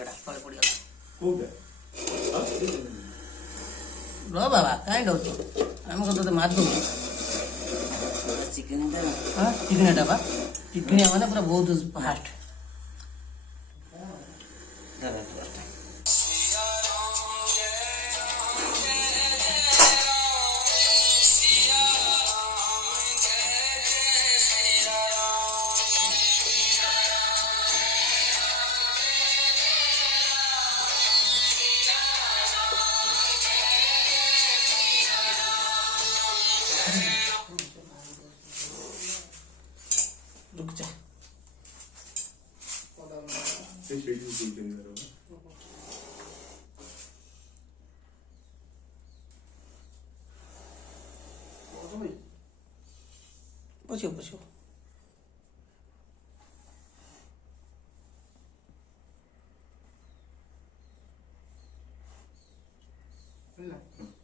एटा तले पड़ी गला कोउटा रो बाबा काई डरतो हम को तो मार दो चिकन है ना हां चिकन एटा बा चिकन माने पूरा बहुत फास्ट दादा रुक जा से शेड में कोई चेंज करो बसो बसो है